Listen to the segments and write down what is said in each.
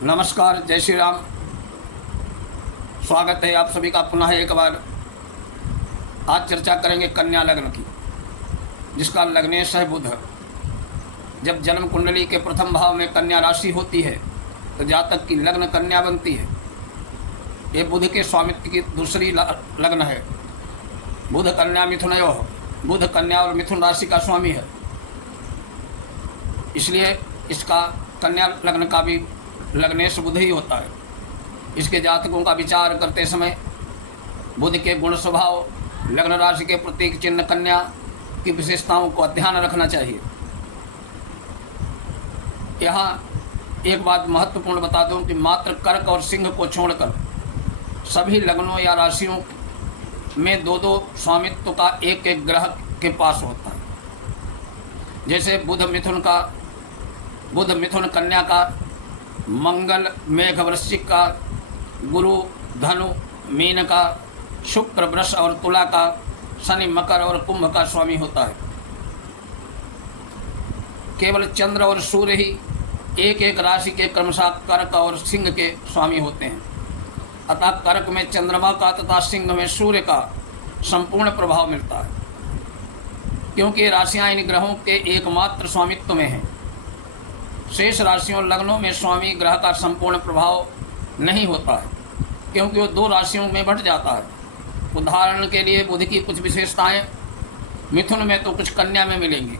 नमस्कार, जय श्री राम। स्वागत है आप सभी का पुनः एक बार। आज चर्चा करेंगे कन्या लग्न की, जिसका लग्नेश है बुध। जब जन्म कुंडली के प्रथम भाव में कन्या राशि होती है तो जातक की लग्न कन्या बनती है। ये बुध के स्वामित्व की दूसरी लग्न है। बुध कन्या मिथुनयोः, बुध कन्या और मिथुन राशि का स्वामी है, इसलिए इसका कन्या लग्न का भी लग्नेश बुध ही होता है। इसके जातकों का विचार करते समय बुध के गुण स्वभाव, लग्न राशि के प्रतीक चिन्ह कन्या की विशेषताओं को ध्यान रखना चाहिए। यहाँ एक बात महत्वपूर्ण बता दूं कि मात्र कर्क और सिंह को छोड़कर सभी लग्नों या राशियों में दो दो स्वामित्व का एक एक ग्रह के पास होता है। जैसे बुध मिथुन कन्या का, मंगल मेघ वृश्चिक का, गुरु धनु मीन का, शुक्र वृष और तुला का, शनि मकर और कुंभ का स्वामी होता है। केवल चंद्र और सूर्य ही एक एक राशि के क्रमशः कर्क और सिंह के स्वामी होते हैं। अतः कर्क में चंद्रमा का तथा सिंह में सूर्य का संपूर्ण प्रभाव मिलता है, क्योंकि राशियां इन ग्रहों के एकमात्र स्वामित्व में हैं। शेष राशियों लग्नों में स्वामी ग्रह का संपूर्ण प्रभाव नहीं होता है, क्योंकि वो दो राशियों में बंट जाता है। उदाहरण के लिए बुध की कुछ विशेषताएं मिथुन में तो कुछ कन्या में मिलेंगी।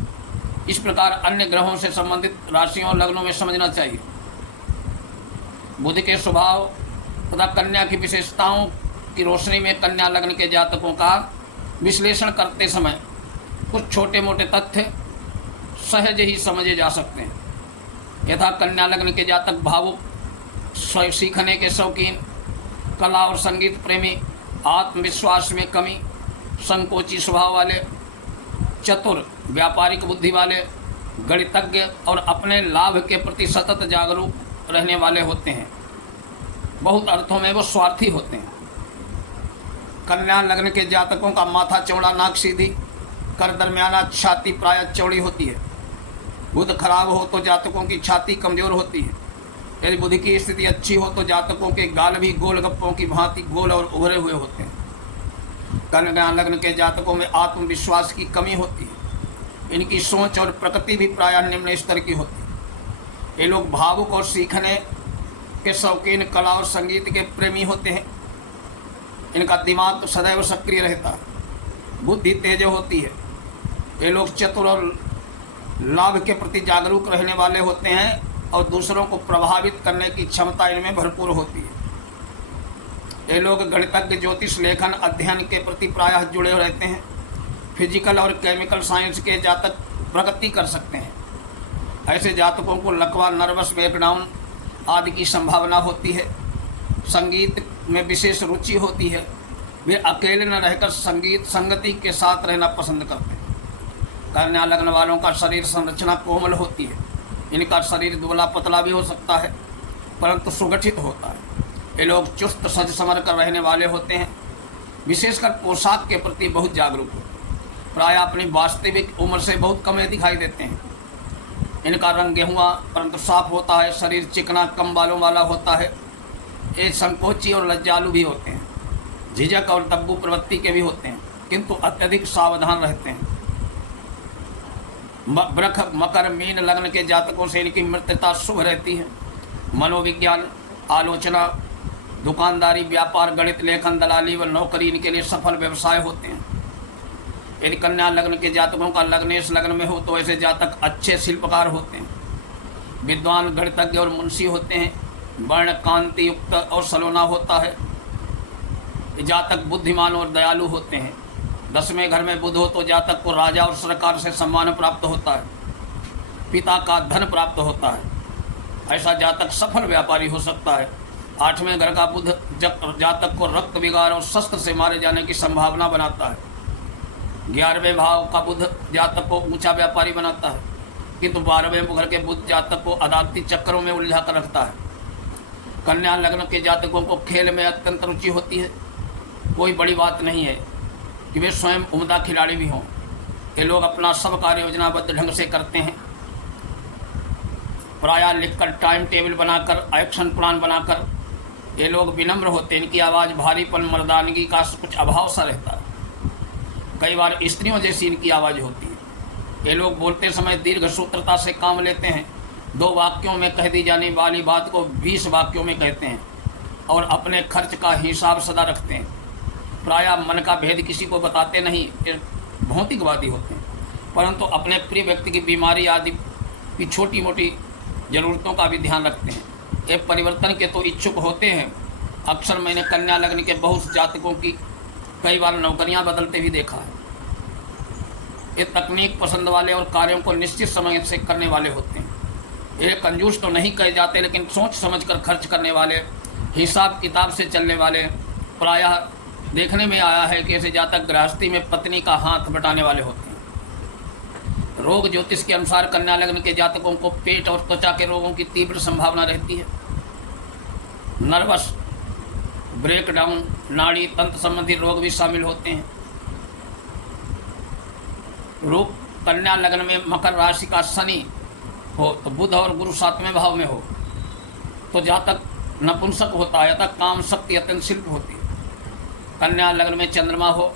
इस प्रकार अन्य ग्रहों से संबंधित राशियों लग्नों में समझना चाहिए। बुध के स्वभाव तथा कन्या की विशेषताओं की रोशनी में कन्या लग्न के जातकों का विश्लेषण करते समय कुछ छोटे मोटे तथ्य सहज ही समझे जा सकते हैं। यथा कन्या लग्न के जातक भावुक, सीखने के शौकीन, कला और संगीत प्रेमी, आत्मविश्वास में कमी, संकोची स्वभाव वाले, चतुर, व्यापारिक बुद्धि वाले, गणितज्ञ और अपने लाभ के प्रति सतत जागरूक रहने वाले होते हैं। बहुत अर्थों में वो स्वार्थी होते हैं। कन्या लग्न के जातकों का माथा चौड़ा, नाक सीधी, कर दरमियाना, छाती प्रायः चौड़ी होती है। बुध खराब हो तो जातकों की छाती कमजोर होती है। यदि बुध की स्थिति अच्छी हो तो जातकों के गाल भी गोलगप्पों की भांति गोल और उभरे हुए होते हैं। कन्या लग्न के जातकों में आत्मविश्वास की कमी होती है। इनकी सोच और प्रकृति भी प्रायः निम्न स्तर की होती है। ये लोग भावुक और सीखने के शौकीन, कला और संगीत के प्रेमी होते हैं। इनका दिमाग सदैव सक्रिय रहता है, बुद्धि तेज होती है। ये लोग चतुर और लाभ के प्रति जागरूक रहने वाले होते हैं और दूसरों को प्रभावित करने की क्षमता इनमें भरपूर होती है। ये लोग गणितज्ञ, ज्योतिष, लेखन, अध्ययन के प्रति प्रायः जुड़े रहते हैं। फिजिकल और केमिकल साइंस के जातक प्रगति कर सकते हैं। ऐसे जातकों को लकवा, नर्वस ब्रेकडाउन आदि की संभावना होती है। संगीत में विशेष रुचि होती है। वे अकेले न रहकर संगति के साथ रहना पसंद करते हैं। कन्या लग्न वालों का शरीर संरचना कोमल होती है। इनका शरीर दुबला पतला भी हो सकता है, परंतु सुगठित होता है। ये लोग चुस्त सज संवर कर रहने वाले होते हैं। विशेषकर पोशाक के प्रति बहुत जागरूक होते हैं। प्रायः अपनी वास्तविक उम्र से बहुत कम दिखाई देते हैं। इनका रंग गेहुआ परंतु साफ होता है। शरीर चिकना, कम बालों वाला होता है। ये संकोची और लज्जालु भी होते हैं। झिझक और तब्बू प्रवृत्ति के भी होते हैं, किंतु अत्यधिक सावधान रहते हैं। वृष, मकर, मीन लग्न के जातकों से इनकी मित्रता शुभ रहती है। मनोविज्ञान, आलोचना, दुकानदारी, व्यापार, गणित, लेखन, दलाली व नौकरी इनके लिए सफल व्यवसाय होते हैं। यदि कन्या लग्न के जातकों का लग्नेश लग्न में हो तो ऐसे जातक अच्छे शिल्पकार होते हैं। विद्वान, गणितज्ञ और मुंशी होते हैं। वर्ण कांति युक्त और सलोना होता है। जातक बुद्धिमान और दयालु होते हैं। 10वें घर में बुध हो तो जातक को राजा और सरकार से सम्मान प्राप्त होता है। पिता का धन प्राप्त होता है। ऐसा जातक सफल व्यापारी हो सकता है। 8वें घर का बुध जातक को रक्त विकार और शस्त्र से मारे जाने की संभावना बनाता है। 11वें भाव का बुध जातक को ऊंचा व्यापारी बनाता है, किंतु 12वें घर के बुध जातक को अदालती चक्करों में उलझा कर रखता है। कन्या लग्न के जातकों को खेल में अत्यंत रुचि होती है। कोई बड़ी बात नहीं है कि वे स्वयं उम्दा खिलाड़ी भी हों। ये लोग अपना सब कार्य योजनाबद्ध ढंग से करते हैं। प्रायः लिखकर टाइम टेबल बनाकर एक्शन प्लान बनाकर ये लोग विनम्र होते हैं। इनकी आवाज़ भारीपन मर्दानगी का कुछ अभाव सा रहता है। कई बार स्त्रियों जैसी इनकी आवाज़ होती है। ये लोग बोलते समय दीर्घ सूत्रता से काम लेते हैं। 2 वाक्यों में कह दी जाने वाली बात को 20 वाक्यों में कहते हैं और अपने खर्च का हिसाब सदा रखते हैं। प्रायः मन का भेद किसी को बताते नहीं, ये भौतिकवादी होते हैं, परंतु अपने प्रिय व्यक्ति की बीमारी आदि की छोटी मोटी ज़रूरतों का भी ध्यान रखते हैं। ये परिवर्तन के तो इच्छुक होते हैं। अक्सर मैंने कन्या लग्न के बहुत जातकों की कई बार नौकरियां बदलते भी देखा है। ये तकनीक पसंद वाले और कार्यों को निश्चित समय से करने वाले होते हैं। ये कंजूस तो नहीं कहे जाते, लेकिन सोच समझकर खर्च करने वाले, हिसाब किताब से चलने वाले। प्रायः देखने में आया है कि ऐसे जातक गृहस्थी में पत्नी का हाथ बटाने वाले होते हैं। रोग ज्योतिष के अनुसार कन्या लग्न के जातकों को पेट और त्वचा के रोगों की तीव्र संभावना रहती है। नर्वस ब्रेकडाउन, नाड़ी तंत्र संबंधी रोग भी शामिल होते हैं। रोग कन्या लग्न में मकर राशि का शनि हो तो बुध और गुरु 7वें भाव में हो तो जातक नपुंसक होता है, अतः काम शक्ति अत्यंत शिल्प होती है। कन्या लग्न में चंद्रमा हो,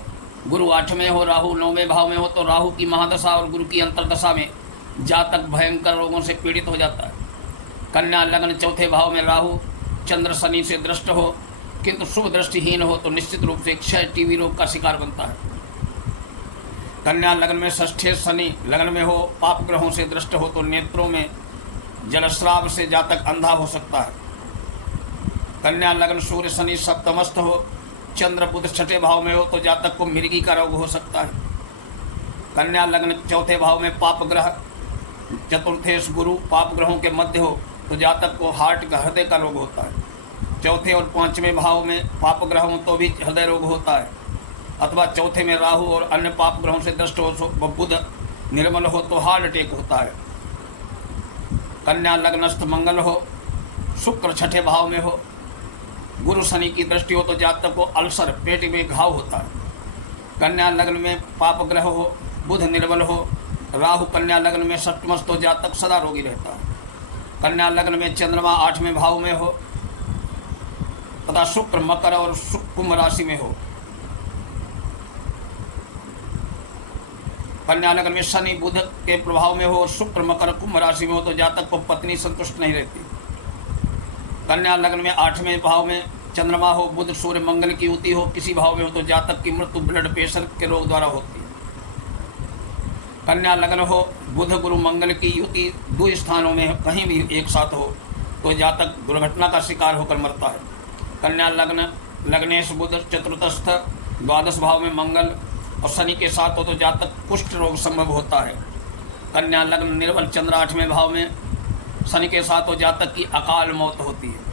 गुरु 8वें हो, राहु 9वें भाव में हो तो राहु की महादशा और गुरु की अंतर्दशा में जातक भयंकर रोगों से पीड़ित हो जाता है। कन्या लग्न 4थे भाव में राहु चंद्र शनि से दृष्ट हो किंतु शुभ दृष्टिहीन हो तो निश्चित रूप से क्षय टीबी रोग का शिकार बनता है। कन्या लग्न में 6ठे शनि लग्न में हो, पाप ग्रहों से दृष्ट हो तो नेत्रों में जलस्राव से जातक अंधा हो सकता है। कन्या लग्न सूर्य शनि सप्तमस्थ हो, चंद्र बुध 6ठे भाव में हो तो जातक को मिर्गी का रोग हो सकता है। कन्या लग्न 4थे भाव में पाप ग्रह चतुर्थेश गुरु पाप ग्रहों के मध्य हो तो जातक को हार्ट का हृदय का रोग होता है। 4थे और 5वें भाव में पाप ग्रह हो तो भी हृदय रोग होता है, अथवा 4थे में राहु और अन्य पाप ग्रहों से दृष्ट हो तो बुध निर्मल हो तो हार्ट अटैक होता है। कन्या लग्नस्थ मंगल हो, शुक्र 6ठे भाव में हो, गुरु शनि की दृष्टि हो तो जातक को अल्सर पेट में घाव होता है। कन्या लग्न में पाप ग्रह हो, बुध निर्बल हो, राहु कन्या लग्न में सप्तमस्थ हो जातक सदा रोगी रहता है। कन्या लग्न में चंद्रमा 8वें भाव में हो तथा शुक्र मकर और कुंभ राशि में हो। कन्या लग्न में शनि बुध के प्रभाव में हो, शुक्र मकर कुंभ राशि में हो तो जातक को पत्नी संतुष्ट नहीं रहती। कन्या लग्न में 8वें भाव में चंद्रमा हो, बुध सूर्य मंगल की युति हो किसी भाव में हो तो जातक की मृत्यु ब्लड प्रेशर के रोग द्वारा होती है। कन्या लग्न हो, बुध गुरु मंगल की युति 2 स्थानों में कहीं भी एक साथ हो तो जातक दुर्घटना का शिकार होकर मरता है। कन्या लग्न लग्नेश बुध चतुर्थस्थ 12 भाव में मंगल और शनि के साथ हो तो जातक कुष्ठ रोग संभव होता है। कन्या लग्न निर्बल चंद्र 8वें भाव में शनि के साथ हो जातक की अकाल मौत होती है।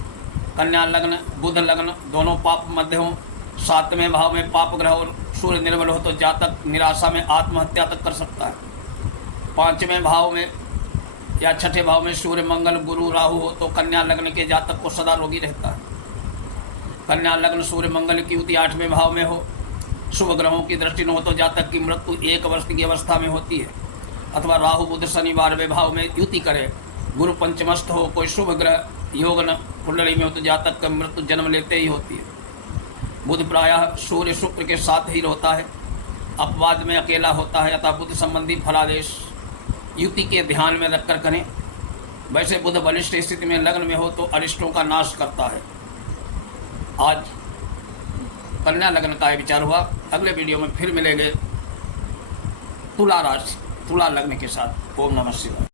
कन्या लग्न बुध लग्न दोनों पाप मध्य हों, 7वें भाव में पाप ग्रह और सूर्य निर्बल हो तो जातक निराशा में आत्महत्या तक कर सकता है। 5वें भाव में या 6ठे भाव में सूर्य मंगल गुरु राहु हो तो कन्या लग्न के जातक को सदा रोगी रहता है। कन्या लग्न सूर्य मंगल की युति 8वें भाव में हो, शुभ ग्रहों की दृष्टि न हो तो जातक की मृत्यु 1 वर्ष की अवस्था में होती है। अथवा राहु बुध शनि 12वें भाव में युति करे, गुरु पंचमस्थ हो, कोई शुभ ग्रह योग न कुंडली में हो तो जातक का मृत्यु जन्म लेते ही होती है। बुध प्रायः सूर्य शुक्र के साथ ही रहता है, अपवाद में अकेला होता है, अतः बुध संबंधी फलादेश युति के ध्यान में रखकर करें। वैसे बुध बलिष्ठ स्थिति में लग्न में हो तो अरिष्टों का नाश करता है। आज कन्या लग्न का विचार हुआ। अगले वीडियो में फिर मिलेंगे तुला राशि तुला लग्न के साथ। ओम नमः शिवाय।